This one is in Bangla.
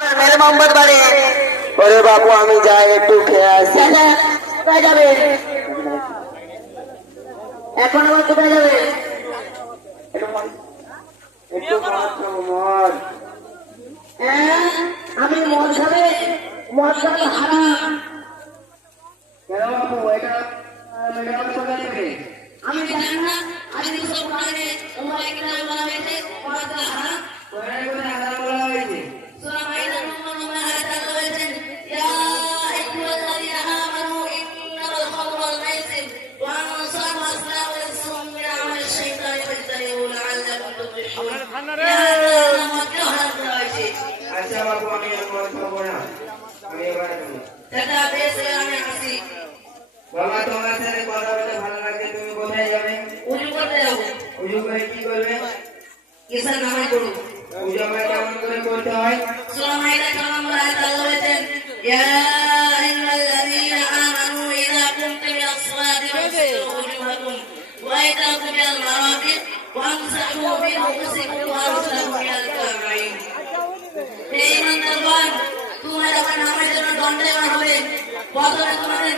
মেরে মোহাম্মদ বাড়ি। ওরে বাবু আমি যাই একটু খেয়ে আসি। কোথায় যাবে এখন? আবার কোথায় যাবে? একটু মদ। হ্যাঁ আমি মদ খাবে? মদ খাবে হারাম। কেন বাবু এটা কোথায় যাবে? আমি জানি না। আজকে সব কোরআনে উম্মাহ কিতাবে বলা হয়েছে মদ হারাম। কোরআনে কোথায় হারাম বলা হয়েছে? সূরা মাইদা নম্বর 9 আয়াতে আল্লাহ বলেছেন ইয়া আইয়ুহাল্লাযীনা আমানু ইন্নামাল খামরু ওয়াল মাইসির ওয়াল আনসাবু ওয়াল আসলামু রিজসুম মিন আমালিশ শাইতানি ফাজতানিবুহু লাআল্লাকুম তুফলিহুন। আচ্ছা বাবু আমি মদ খাবো না। আমি এবার দাদা বেশ আমি আসি। বাবা তোমার সাথে কথা বলতে ভালো লাগে। তুমি কোথায় যাবে? উজু করতে যাবো। উজু করে কি করবে? কিসের নামাজ পড়ব? উজু আমরা কেমন করে করতে হয়? সূরা মাইদা 4 নম্বর আয়াতে আল্লাহ বলেছেন ইয়া আইয়ুহাল্লাযীনা আমানু ইযা কুমতুম ইলাস সালাতি ফাগসিলু উজুহাকুম ওয়া আইদাকুম ইলাল মারাফিক ওয়ামসাহু বিরুউসিকুম ওয়া আরজুলাকুম ইলাল কাবাইন। হে ঈমানদারগণ, তোমরা যখন নামাজের জন্য দণ্ডায়মান হবে, প্রথমে তোমাদের